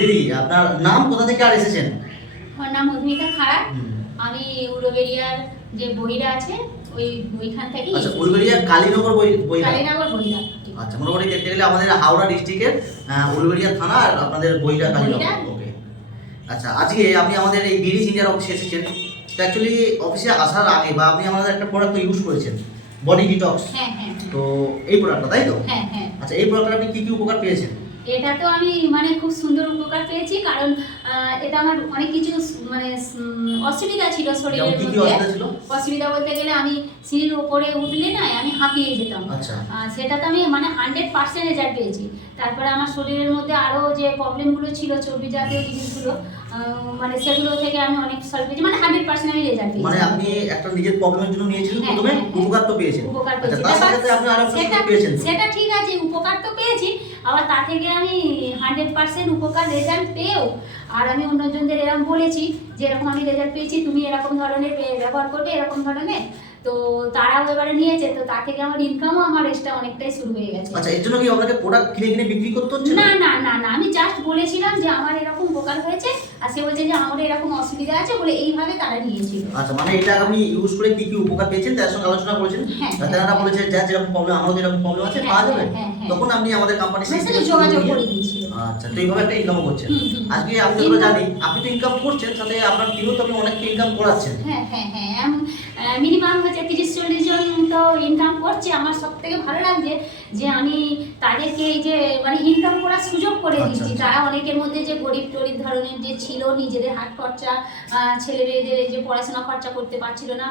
দিদি, আপনার নাম, কোথা থেকে আর এসেছেন? আমার নাম মধুমিতা খাড়া। আমি উলুবেড়িয়ার যে বইরা আছে ওইখান থেকে। আচ্ছা, উলুবেড়িয়ার কালীনগর বইরা। কালীনগর বইরা। আচ্ছা, মোটামুটি দেখতে গেলে আমাদের হাওড়া ডিস্ট্রিক্টের উলুবেড়িয়া থানা আর আপনাদের বইরা কালীনগর। ওকে। আচ্ছা, আজকে আপনি আমাদের এই বিডি ইন্ডিয়ার অফিসে এসেছেন। তো অ্যাকচুয়ালি অফিসে আসার আগে বা আপনি আমাদের একটা প্রোডাক্ট ইউজ করেছেন, বডি ডিটক্স। হ্যাঁ হ্যাঁ। তো এই প্রোডাক্টটা, তাই তো? হ্যাঁ হ্যাঁ। আচ্ছা, এই প্রোডাক্টটা আপনি কি কি উপকার পেয়েছেন? এটা তো আমি মানে খুব সুন্দর উপকার পেয়েছি, কারণ এটা আমার অনেক কিছু মানে অসুবিধা ছিল শরীরের মধ্যে। অসুবিধা বলতে গেলে আমি সিঁড়ির উপরে উঠলে না আমি হাঁপিয়ে যেতাম। আচ্ছা। সেটা তো আমি মানে 100% রেজাল্ট পেয়েছি। তারপরে আমার শরীরের মধ্যে আরও যে প্রবলেমগুলো ছিল, চর্বি জাতীয় জিনিসগুলো, মানে সেগুলো থেকে আমি অনেক সলভ পেয়েছি, মানে 100% আমি রেজাল্ট পেয়েছি। মানে আপনি একটা নিজের প্রবলেমের জন্য নিয়েছিলেন প্রথমে, উপকার তো পেয়েছেন। উপকার পেয়েছি। তার সাথে আপনি আরো কিছু পেয়েছেন। সেটা ঠিক আছে, উপকার তো পেয়েছি, আবার তা থেকে আমি 100% উপকার রেজাল্ট পেয়েও আর আমি অন্যজনদের এরকম বলেছি যে এরকম আমি রেজাল্ট পেয়েছি, তুমি এরকম ধরনের ব্যবহার করবে, এরকম ধরনের। তো তারাও এবারে নিয়েছে, তো তা থেকে আমার ইনকামও আমার এক্সট্রা অনেকটাই শুরু হয়ে গেছে। আচ্ছা, এর জন্য কি আপনাকে প্রোডাক্ট কিনে কিনে বিক্রি করতে হচ্ছে? না না না না, আমি জাস্ট বলেছিলাম যে আমার এরকম উপকার হয়েছে, আর সে বলছে যে আমার এরকম অসুবিধা আছে বলে এইভাবে তারা নিয়েছিল। আচ্ছা, মানে এটা আপনি ইউজ করে কি কি উপকার পেয়েছেন তার সঙ্গে আলোচনা করেছেন। তারা বলেছে যে যেরকম প্রবলেম, আমাদের যেরকম প্রবলেম আছে পাওয়া যাবে, তখন আপনি আমাদের কোম্পানির সাথে যোগাযোগ করে দিয়েছিল। আচ্ছা, তো এইভাবে একটা ইনকাম করছেন। আজকে আপনি তো জানি আপনি তো ইনকাম করছেন, সাথে আপনার টিমও তো আপনি অনেককে ইনকাম করাচ্ছেন। হ্যাঁ হ্যাঁ হ্যাঁ, মিনিমাম হচ্ছে 30-40 জন তো ইনকাম করছে। আমার সবথেকে ভালো লাগছে যে আমি তাদেরকে এই যে মানে ইনকাম করার সুযোগ করে দিচ্ছি। তারা অনেকের মধ্যে যে গরিব টরিব ধরনের যে ছিল, নিজেদের হাত খরচা, ছেলে মেয়েদের যে পড়াশোনা খরচা করতে পারছিল না,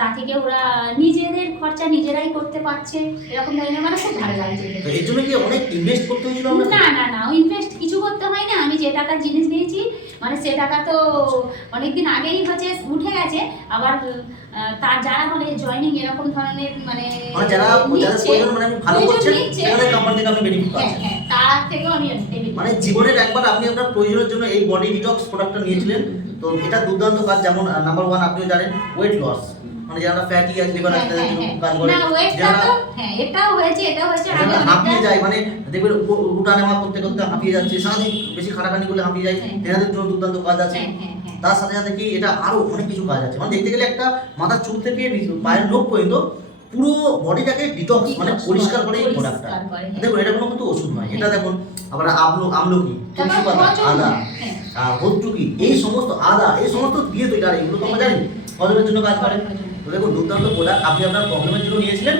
তা থেকে ওরা নিজেদের খরচা নিজেরাই করতে পারছে, এরকম ধরনের মানে খুব ভালো লাগছে। এর জন্য কি অনেক ইনভেস্ট করতে হয়েছিল? না না না, ইনভেস্ট কিছু করতে হয় না। আমি যে টাকার জিনিস নিয়েছি মানে সে টাকা তো অনেকদিন আগেই হচ্ছে উঠে গেছে। আবার তার যারা মানে জয়েনিং এরকম ধরনের মানে যারা প্রয়োজন মানে আমি ভালো করছেন, তাদের কোম্পানি থেকে আপনি বেনিফিট পাচ্ছেন। হ্যাঁ, তার থেকেও আমি মানে জীবনের একবার আপনি আপনার প্রয়োজনের জন্য এই বডি ডিটক্স প্রোডাক্টটা নিয়েছিলেন। তো এটা দুর্দান্ত কাজ। যেমন নাম্বার 1 আপনিও জানেন, ওয়েট লস, মানে যারা ফ্যাটি আছে, লিভার আছে, তাদের জন্য কাজ করে। যারা এটাও হয়েছে, এটা হয়েছে আমি হাঁপিয়ে যায়, মানে দেখবেন উঠা নামা করতে করতে হাঁপিয়ে যাচ্ছে, সারাদিন বেশি খাটাখানি করলে হাঁপিয়ে যায়, এনাদের জন্য দুর্দান্ত কাজ আছে। তার সাথে সাথে কি এটা আরো অনেক কিছু কাজ আছে। মানে দেখতে গেলে একটা মাথার চুল থেকে পায়ের নখ পর্যন্ত পুরো বডিটাকে ডিটক্স মানে পরিষ্কার করে এই প্রোডাক্টটা। দেখুন, এটা কোনো কিন্তু ওষুধ নয়। এটা দেখুন, আবার আমলকি, তুলসী পাতা, আদা, হত্তুকি, এই সমস্ত আদা, এই সমস্ত দিয়ে তৈরি। আর এগুলো তো আমরা জানি হজমের জন্য কাজ করে। তো দেখুন, দুর্দান্ত প্রোডাক্ট আপনি আপনার প্রবলেমের জন্য নিয়েছিলেন,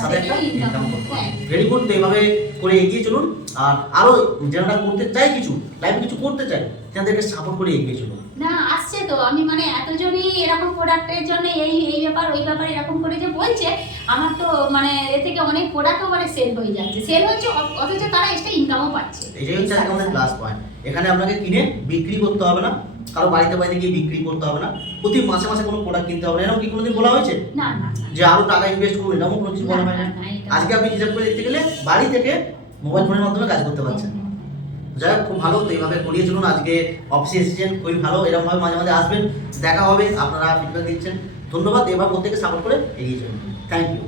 সাথে একটা ইনকাম করতে পারেন। Very good. তো এইভাবে করে এগিয়ে চলুন। আর আরো যারা করতে চাই, কিছু লাইফে কিছু করতে চাই, তাদেরকে সাপোর্ট করে এগিয়ে চলুন। না, আসছে তো। আমি মানে এতজনই এরকম প্রোডাক্টের জন্য এই ব্যাপার ওই ব্যাপার এরকম করে যে বলছে, আমার তো মানে এর থেকে অনেক প্রোডাক্টও মানে সেল হয়ে যাচ্ছে, সেল হচ্ছে, অথচ তারা এক্সট্রা ইনকামও পাচ্ছে। এটাই হচ্ছে আমাদের প্লাস পয়েন্ট। এখানে আপনাকে কিনে বিক্রি করতে হবে না, কারো বাড়িতে বাড়িতে গিয়ে বিক্রি করতে হবে না, প্রতি মাসে মাসে কোনো প্রোডাক্ট কিনতে হবে না। এরকম কি কোনোদিন বলা হয়েছে? না না, যে আরো টাকা ইনভেস্ট করুন, এরকম কোনো কিছু বলা হয় না। আজকে আপনি হিসাব করে দেখতে গেলে বাড়ি থেকে মোবাইল ফোনের মাধ্যমে কাজ করতে পারছেন। যাই হোক, খুব ভালো। তো এইভাবে করিয়ে চলুন। আজকে অফিসে এসেছেন, খুবই ভালো। এরকমভাবে মাঝে মাঝে আসবেন, দেখা হবে। আপনারা ফিডব্যাক দিচ্ছেন, ধন্যবাদ। এবার প্রত্যেকে সাপোর্ট করে এগিয়ে চলুন। Thank you.